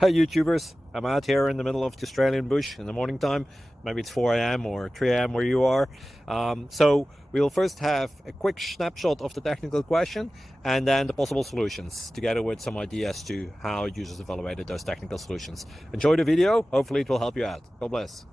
Hi YouTubers, I'm out here in the middle of the Australian bush in the morning time. Maybe it's 4 a.m. or 3 a.m. where you are. So we'll first have a quick snapshot of the technical question and then the possible solutions, together with some ideas to how users evaluated those technical solutions. Enjoy the video, hopefully it will help you out. God bless.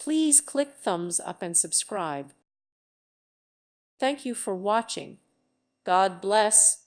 Please click thumbs up and subscribe. Thank you for watching. God bless.